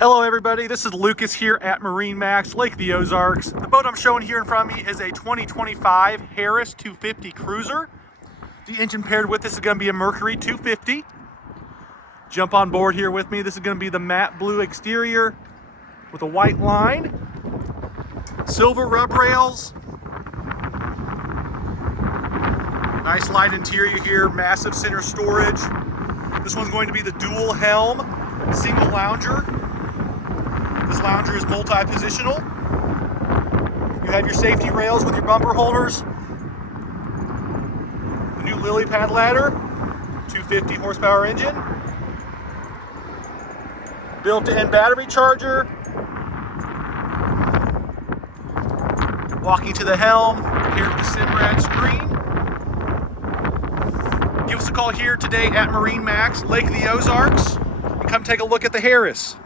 Hello everybody, this is Lucas here at MarineMax, Lake of the Ozarks. The boat I'm showing here in front of me is a 2025 Harris 250 Cruiser. The engine paired with this is going to be a Mercury 250. Jump on board here with me. This is going to be the matte blue exterior with a white line, silver rub rails, nice light interior here, massive center storage. This one's going to be the dual helm, single lounger. This lounger is multi-positional. You have your safety rails with your bumper holders. The new lily pad ladder, 250 horsepower engine. Built-in battery charger. Walking to the helm, paired with the Simrad screen. Give us a call here today at MarineMax, Lake of the Ozarks, and come take a look at the Harris.